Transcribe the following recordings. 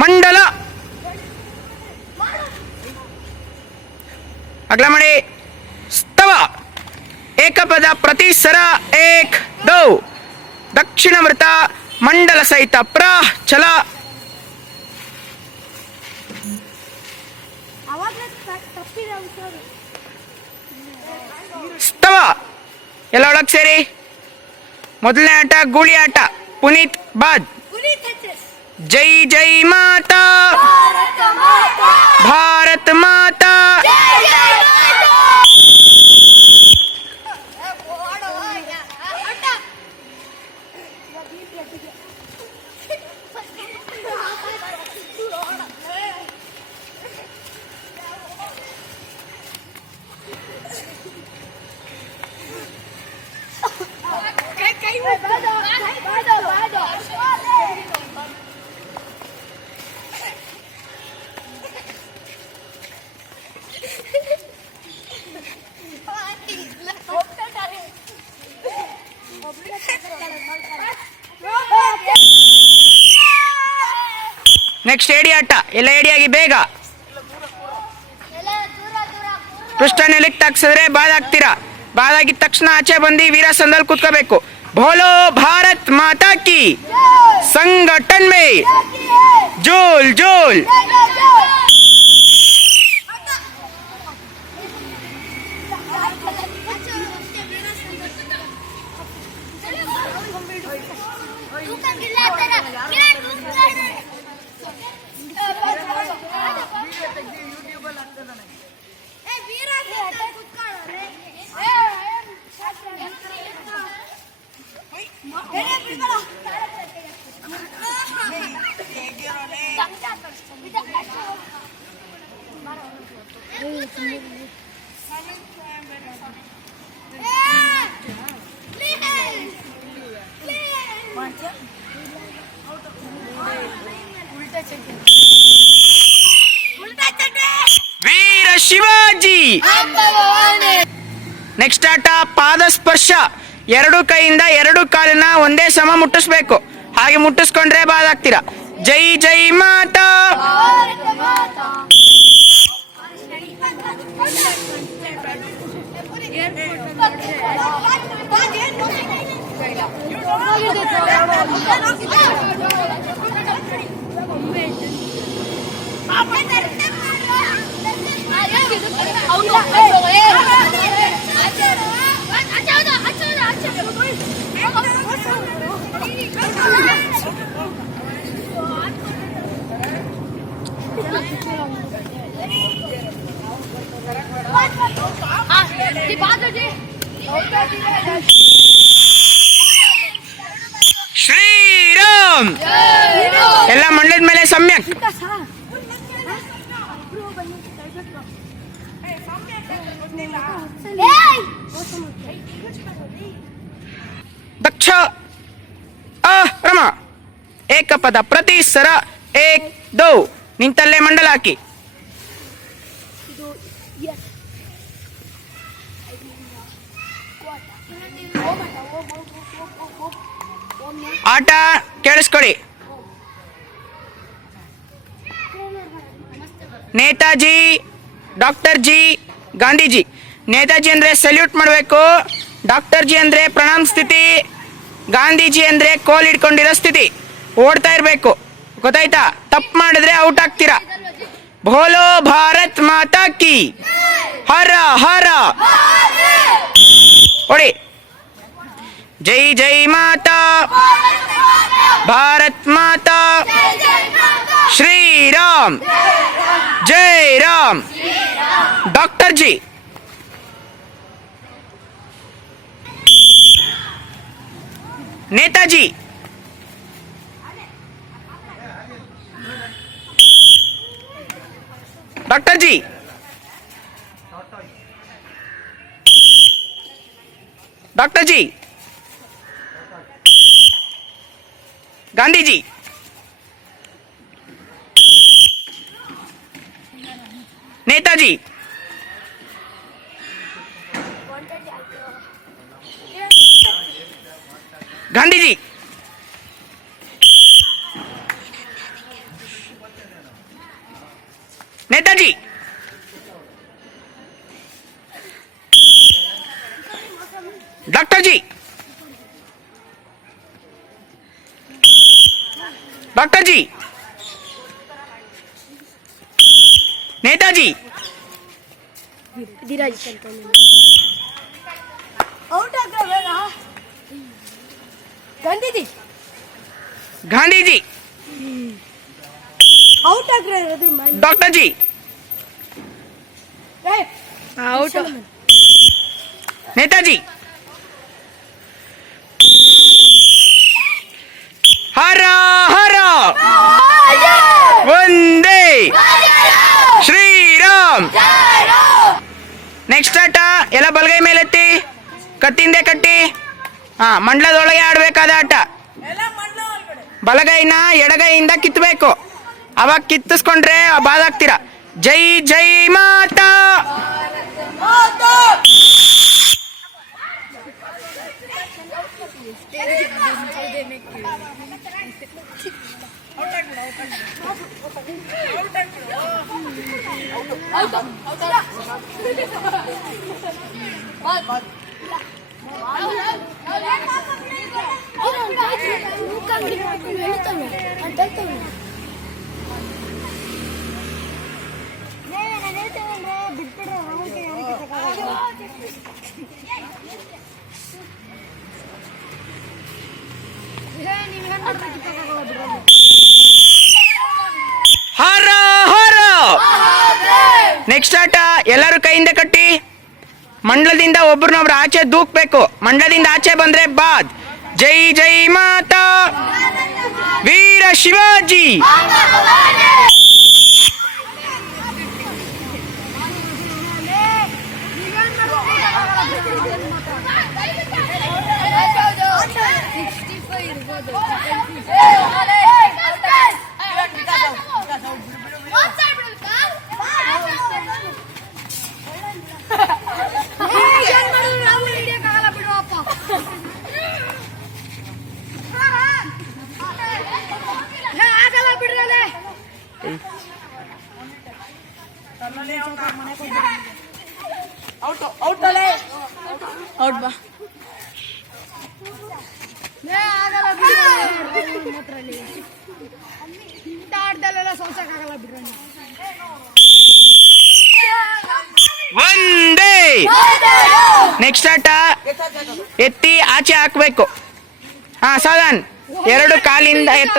ಮಂಡಲ. ಅಗಲ ಮಾಡಿ. ಸ್ತವ. ಏಕಪದ ಪ್ರತಿ ಸರ ಏಕ್ ದೌ. ದಕ್ಷಿಣ ಮೃತ ಮಂಡಲ ಸಹಿತ ಪ್ರ ಚಲ ಸ್ತವ. ಎಲ್ಲ ಒಳಗೆ ಸೇರಿ. ಮೊದಲನೇ ಆಟ, ಗೂಳಿ ಆಟ, ಪುನೀತ್ ಬಾದ್. ಗುರಿ ಟಚಸ್ ಜೈ ಜೈ ಮಾತಾ ಭಾರತ ಮಾತಾ ಭಾರತ್ ಮಾತಾ ಜೈ ಜೈ ಮಾತಾ ನೆಕ್ಸ್ಟ್ ಏಡಿ ಆಟ. ಎಲ್ಲ ಏಡಿಯಾಗಿ ಬೇಗ. ಪೃಷ್ಠ ನೆಲಕ್ಕೆ ತಾಕ್ಸಿದ್ರೆ ಬಾದ್ ಹಾಕ್ತೀರಾ? ಬಾದ್ ಆಗಿದ ತಕ್ಷಣ ಆಚೆ ಬಂದು ವೀರ ಸಂದಲ್ ಕುತ್ಕೋಬೇಕು. ಭೋಲೋ ಭಾರತ್ ಮಾತಾ ಕಿ. ಸಂಘಟನ್ ಮೇ ಜೋಲ್ ಜೋಲ್. ಎರಡು ಕೈಯಿಂದ ಎರಡು ಕಾಲಿನ ಒಂದೇ ಸಮ ಮುಟ್ಟಿಸ್ಬೇಕು. ಹಾಗೆ ಮುಟ್ಟಿಸ್ಕೊಂಡ್ರೆ ಬಾದಾಗ್ತೀರಾ. ಜೈ ಜೈ ಮಾತಾ. ಶ್ರೀರಾಮ್! ಎಲ್ಲ ಮಂಡ್ಯದ ಮೇಲೆ ಸಮ್ಯಕ್. ಏಕಪದ ಪ್ರತಿ ಸರ ಏಕ್ ದೋ. ನಿಂತಲ್ಲೇ ಮಂಡಲ ಹಾಕಿ ಆಟ ಕೇಳಿಸ್ಕೊಳ್ಳಿ ನೇತಾಜಿ ಡಾಕ್ಟರ್ ಜಿ ಗಾಂಧೀಜಿ. ನೇತಾಜಿ ಅಂದ್ರೆ ಸಲ್ಯೂಟ್ ಮಾಡಬೇಕು. ಡಾಕ್ಟರ್ ಜಿ ಅಂದ್ರೆ ಪ್ರಣಾಮ ಸ್ಥಿತಿ. ಗಾಂಧೀಜಿ ಅಂದ್ರೆ ಕೋಲ್ ಹಿಡ್ಕೊಂಡಿರೋ ಸ್ಥಿತಿ. ಓಡ್ತಾ ಇರಬೇಕು. ಗೊತ್ತಾಯ್ತಾ? ತಪ್ಪು ಮಾಡಿದ್ರೆ ಔಟ್ ಆಗ್ತೀರಾ? ಭೋಲೋ ಭಾರತ್ ಮಾತಾ ಕಿ. ಹರ ಹರ. ಹೊಡಿ ಜೈ ಜೈ ಮಾತಾ. ಭಾರತ್ ಮಾತಾ. ಶ್ರೀರಾಮ್. ಜೈ Ram. Doctor ji Netaji doctor ji doctor ji Gandhiji Netaji Gandhiji Netaji doctor ji doctor ji Netaji Dheeraj out ಆಗ್ರ ಬೇಗ ಗಾಂಧೀಜಿ ಗಾಂಧೀಜಿ ಔಟ್ ಆಗ್ರೆ ಇರೋದು ಡಾಕ್ಟರ್ ಜಿ ಔಟ್ ನೇತಾಜಿ. ಹರ ಹರ. ಒಂದೇ. ಶ್ರೀರಾಮ್. ನೆಕ್ಸ್ಟ್ ಆಟ ಎಲ್ಲ ಬಲಗೈ ಮೇಲೆತ್ತಿ. ಕತ್ತಿಂದೆ ಕಟ್ಟಿ. ಹಾ ಮಂಡಲದೊಳಗೆ ಆಡ್ಬೇಕಾದ ಆಟ. ಬಲಗೈನ ಎಡಗೈಯಿಂದ ಕಿತ್ತಬೇಕು. ಅವಾಗ ಕಿತ್ತಿಸ್ಕೊಂಡ್ರೆ ಬಾದಾಗ್ತೀರ ಜೈ ಜೈ ಮಾತಾ! ಹರ ಹರ. ನೆಕ್ಸ್ಟ್ ಆಟ, ಎಲ್ಲರೂ ಕೈಯಿಂದ ಕಟ್ಟಿ. ಮಂಡಲದಿಂದ ಒಬ್ರನ್ನೊಬ್ರು ಆಚೆ ದೂಕ್ಬೇಕು. ಮಂಡಲದಿಂದ ಆಚೆ ಬಂದ್ರೆ ಬಾದ್. ಜೈ ಜೈ ಮಾತಾ. ವೀರ ಶಿವಾಜಿ. Nossa! ಹಾ ಸಾಧನ್ ಎರಡು ಕಾಲಿಂದ ಎತ್ತ.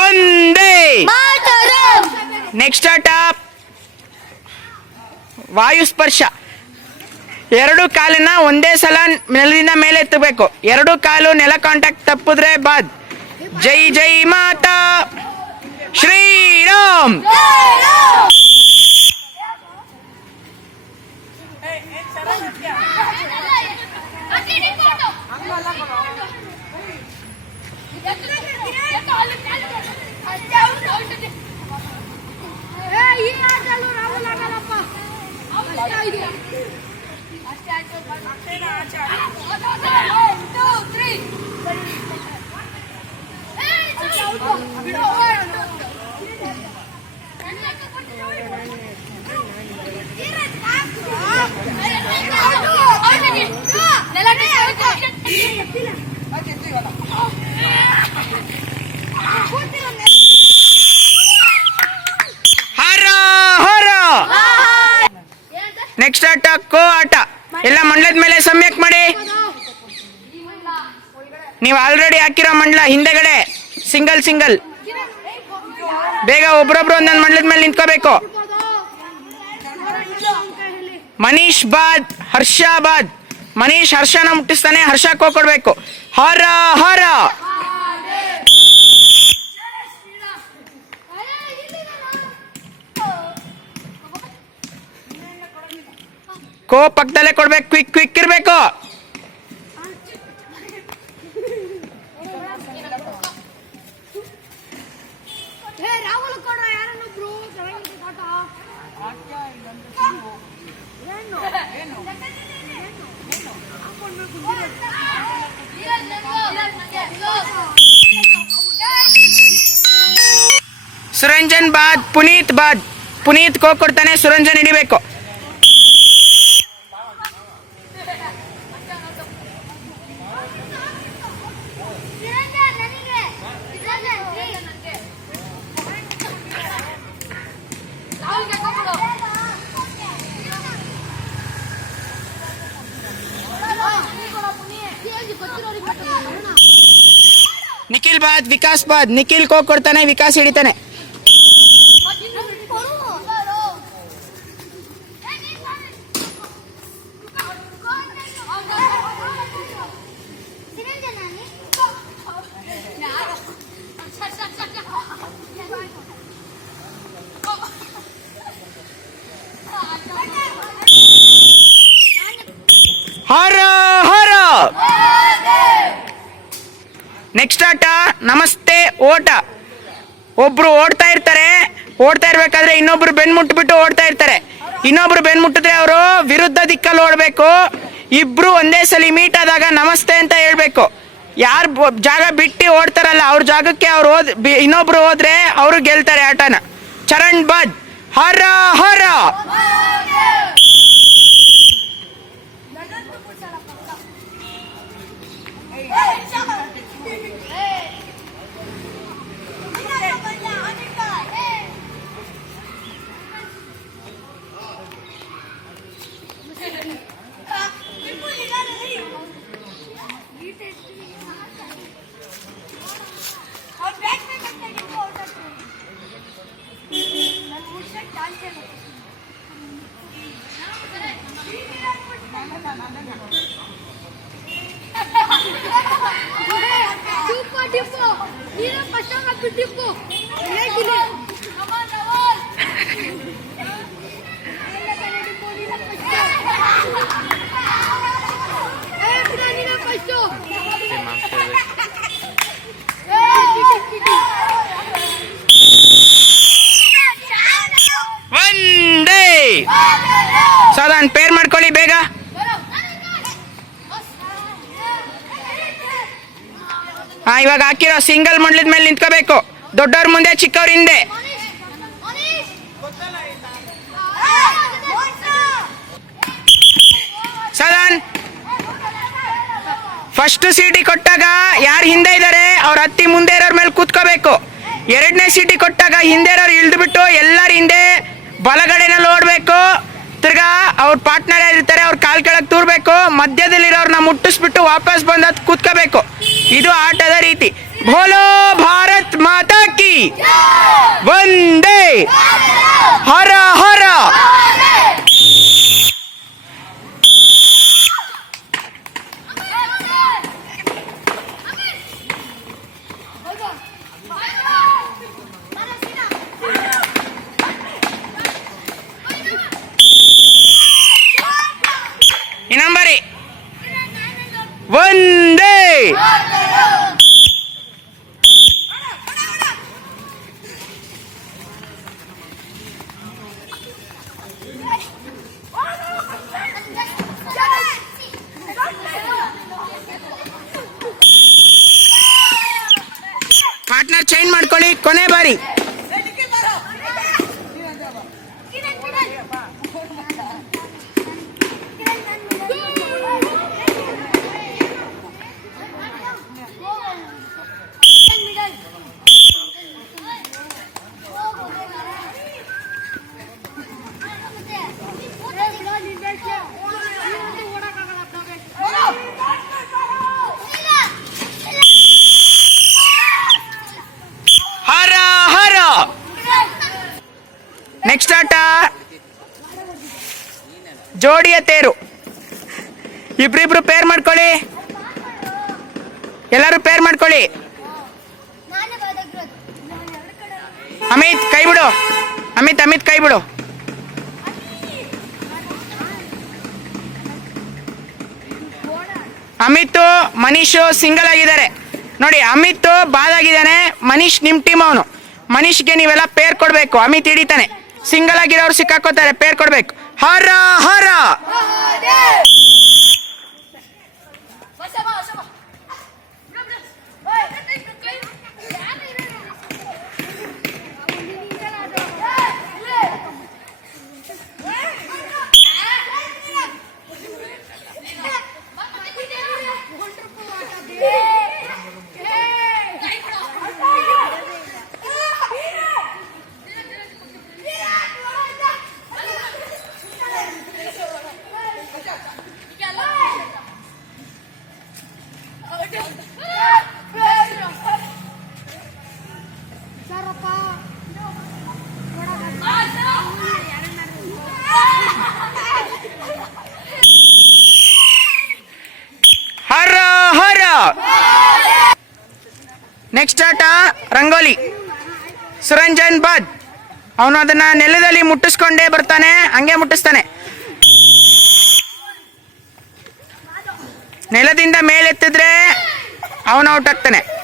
ಒಂದೇ ನೆಕ್ಸ್ಟ್ ಆಟ ವಾಯು ಸ್ಪರ್ಶ. ಎರಡು ಕಾಲನ್ನ ಒಂದೇ ಸಲ ನೆಲದಿಂದ ಮೇಲೆ ಎತ್ತಬೇಕು. ಎರಡು ಕಾಲು ನೆಲ ಕಾಂಟ್ಯಾಕ್ಟ್ ತಪ್ಪಿದ್ರೆ ಬಾದ್. ಜೈ ಜೈ ಮಾತಾ. ಶ್ರೀರಾಮ್. ಅಷ್ಟೇ ಇದು. ಹರ ಹರ ನೆಕ್ಸ್ಟ್ ಆಟ ಕೋ ಆಟ ಎಲ್ಲ ಮಂಡ್ಲದ ಮೇಲೆ ಸಮ್ಯಕ್ ಮಾಡಿ ನೀವು ಆಲ್ರೆಡಿ ಹಾಕಿರೋ ಮಂಡ್ಲ ಹಿಂದೆಗಡೆ ಸಿಂಗಲ್. ಬೇಗ ಒಬ್ರೊಬ್ರು ಒಂದೊಂದು ಮಂಡ್ಲದ ಮೇಲೆ ನಿಂತ್ಕೋಬೇಕು. ಮನೀಶ್ ಬಾದ್ ಹರ್ಷಾಬಾದ್ ಮನೀಶ್ ಹರ್ಷನ ಮುಟ್ಟಿಸ್ತಾನೆ ಹರ್ಷ ಕೊಡ್ಬೇಕು. ಹರ ಹರ. ಕೋ ಪಕ್ಕದಲ್ಲೇ ಕೊಡ್ಬೇಕು, ಕ್ವಿಕ್ ಕ್ವಿಕ್ ಇರ್ಬೇಕು. ಸುರಂಜನ್ ಬಾದ್, ಪುನೀತ್ ಬಾದ್, ಪುನೀತ್ ಕೋ ಕೊಡ್ತಾನೆ ಸುರಂಜನ್ ಹಿಡಿಬೇಕು. ನಿಖಿಲ್ ಬಾದ್, ವಿಕಾಸ್ ಬಾದ್, ನಿಖಿಲ್ ಕೋ ಕೊಡ್ತಾನೆ ವಿಕಾಸ್ ಹಿಡಿತಾನೆ. ನೆಕ್ಸ್ಟ್ ಆಟ, ನಮಸ್ತೆ, ಓಟ. ಒಬ್ರು ಓಡ್ತಾ ಇರ್ತಾರೆ, ಓಡ್ತಾ ಇರ್ಬೇಕಾದ್ರೆ ಇನ್ನೊಬ್ರು ಬೆನ್ ಮುಟ್ಬಿಟ್ಟು ಓಡ್ತಾ ಇರ್ತಾರೆ. ಇನ್ನೊಬ್ರು ಬೆನ್ ಮುಟ್ಟಿದ್ರೆ ಅವರು ವಿರುದ್ಧ ದಿಕ್ಕಲ್ಲಿ ಓಡಬೇಕು. ಇಬ್ರು ಒಂದೇ ಸಲ ಮೀಟ್ ಆದಾಗ ನಮಸ್ತೆ ಅಂತ ಹೇಳ್ಬೇಕು. ಯಾರು ಜಾಗ ಬಿಟ್ಟು ಓಡ್ತಾರಲ್ಲ, ಅವ್ರ ಜಾಗಕ್ಕೆ ಅವ್ರು ಓದ್ ಇನ್ನೊಬ್ರು ಹೋದ್ರೆ ಅವರು ಗೆಲ್ತಾರೆ ಆಟನ. ಚರಣ್ ಹರ ಹರ ಫಸ್ಟ್ ಹಾಕ್ಬಿಟ್ಟು ಟಿಪ್ಪು ಹೇಗಿಲ್ಲ ಒಂದೇ ಸೊ ಅದನ್ನ ಪೇರ್ ಮಾಡ್ಕೊಳ್ಳಿ ಬೇಗ ಹಾ ಇವಾಗ ಹಾಕಿರೋ ಸಿಂಗಲ್ ಮಂಡ್ಲದ ಮೇಲೆ ನಿಂತ್ಕೋಬೇಕು. ದೊಡ್ಡವ್ರ ಮುಂದೆ, ಚಿಕ್ಕವ್ರ ಹಿಂದೆ. ಸದನ್ ಫಸ್ಟ್ ಸೀಟಿ ಕೊಟ್ಟಾಗ ಯಾರು ಹಿಂದೆ ಇದ್ದಾರೆ ಅವ್ರ ಹತ್ತಿ ಮುಂದೆ ಇರೋರ್ ಮೇಲೆ ಕೂತ್ಕೋಬೇಕು. ಎರಡನೇ ಸೀಟಿ ಕೊಟ್ಟಾಗ ಹಿಂದೆ ಇರೋರು ಇಳಿದ್ಬಿಟ್ಟು ಎಲ್ಲರ ಹಿಂದೆ ಬಲಗಡೆನಲ್ಲಿ ಓಡಬೇಕು. ತಿರ್ಗಾ ಅವ್ರ ಪಾರ್ಟ್ನರ್ ಇರ್ತಾರೆ ಅವ್ರ ಕಾಲ್ ಕೆಳಗೆ ತೂರ್ಬೇಕು ಮಧ್ಯದಲ್ಲಿರೋರ್ನ ಮುಟ್ಟಿಸ್ಬಿಟ್ಟು ವಾಪಸ್ ಬಂದು ಕೂತ್ಕೋಬೇಕು. ಇದು ಆಟದ ರೀತಿ. ಭೋಲೋ ಭಾರತ್ ಮಾತಾ ಕಿ! ಒಂದೇ ಹರ ಹರ ಇನ್ನೊಂಬರಿ ಒಂದೇ ಚೇಂಜ್ ಮಾಡ್ಕೊಳ್ಳಿ ಕೊನೆ ಬಾರಿ ಓಡ ನೆಕ್ಸ್ಟ್ ಆಟ ಜೋಡಿಯ ತೇರು. ಇಬ್ರಿಬ್ರು ಪೇರ್ ಮಾಡ್ಕೊಳ್ಳಿ. ಎಲ್ಲರೂ ಪೇರ್ ಮಾಡ್ಕೊಳ್ಳಿ. ಅಮಿತ್, ಕೈ ಬಿಡು. ಅಮಿತ್ ಅಮಿತ್, ಕೈ ಬಿಡು. ಅಮಿತ್ ಮನೀಶ್ ಸಿಂಗಲ್ ಆಗಿದ್ದಾರೆ. ನೋಡಿ ಅಮಿತ್ ಬಾದ್ ಆಗಿದ್ದಾನೆ ಮನೀಶ್ ನಿಮ್ ಟೀಮ್ ಅವನು. ಮನೀಶ್ಗೆ ನೀವೆಲ್ಲ ಪೇರ್ ಕೊಡ್ಬೇಕು. ಅಮಿತ್ ಹಿಡಿತಾನೆ. ಸಿಂಗಲ್ ಆಗಿರೋರು ಸಿಕ್ಕಾಕೋತಾರೆ ಪೇರ್ ಕೊಡ್ಬೇಕು. ಹರ ಹರ ನೆಕ್ಸ್ಟ್ ಆಟ ರಂಗೋಲಿ. ಸುರಂಜನ್ ಬಾದ್. ಅವನು ಅದನ್ನ ನೆಲದಲ್ಲಿ ಮುಟ್ಟಿಸ್ಕೊಂಡೇ ಬರ್ತಾನೆ, ಹಂಗೆ ಮುಟ್ಟಿಸ್ತಾನೆ. ನೆಲದಿಂದ ಮೇಲೆತ್ತಿದ್ರೆ ಅವನು ಔಟ್ ಆಗ್ತಾನೆ.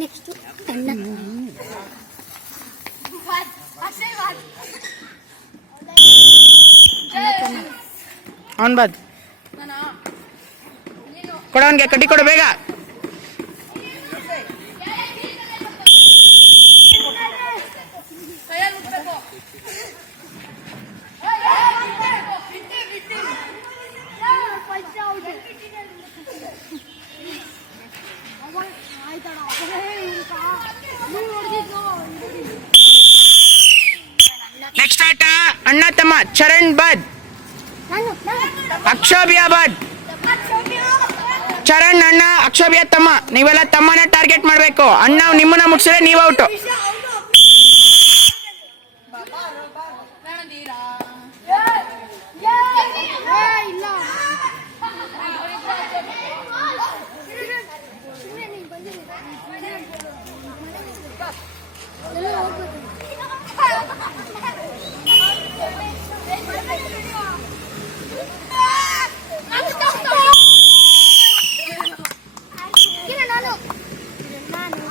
ನೆಕ್ಸ್ಟ್ ಅಣ್ಣ ಅವನ್ ಬಾದ್ ಕೊಡವನ್ಗೆ ಕಡ್ಡಿ ಕೊಡು ಬೇಗ. ನೆಕ್ಸ್ಟ್ ಆಟ ಅಣ್ಣ, ತಮ್ಮ, ಚರಣ್ ಬದ್. ಅಕ್ಷೋಭಿಯ ಬದ್. ಚರಣ್ ಅಣ್ಣ, ಅಕ್ಷೋಭಿಯ ತಮ್ಮ, ನೀವೆಲ್ಲ ತಮ್ಮನ ಟಾರ್ಗೆಟ್ ಮಾಡಬೇಕು. ಅಣ್ಣ, ನಿಮ್ಮನ್ನ ಮುಗಿಸಿದ್ರೆ ನೀವು ಔಟು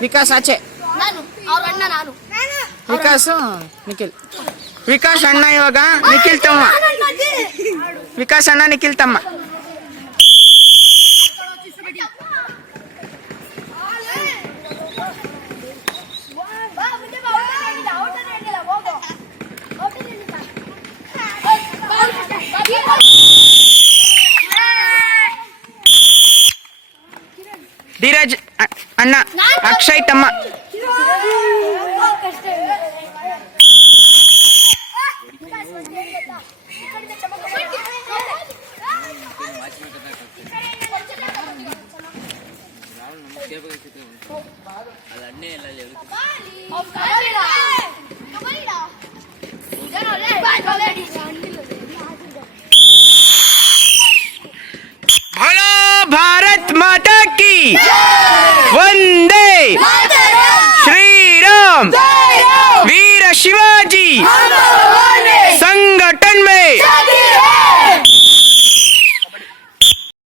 ವಿಕಾಸ್ ಆಚೆ. ನಾನು ಅವ್ರ ಅಣ್ಣ ನಾನು. ವಿಕಾಸ್ ನಿಖಿಲ್. ವಿಕಾಸ್ ಅಣ್ಣ ಇವಾಗ ನಿಖಿಲ್ ತಮ್ಮ. ವಿಕಾಸ್ ಅಣ್ಣ ನಿಖಿಲ್ ತಮ್ಮ.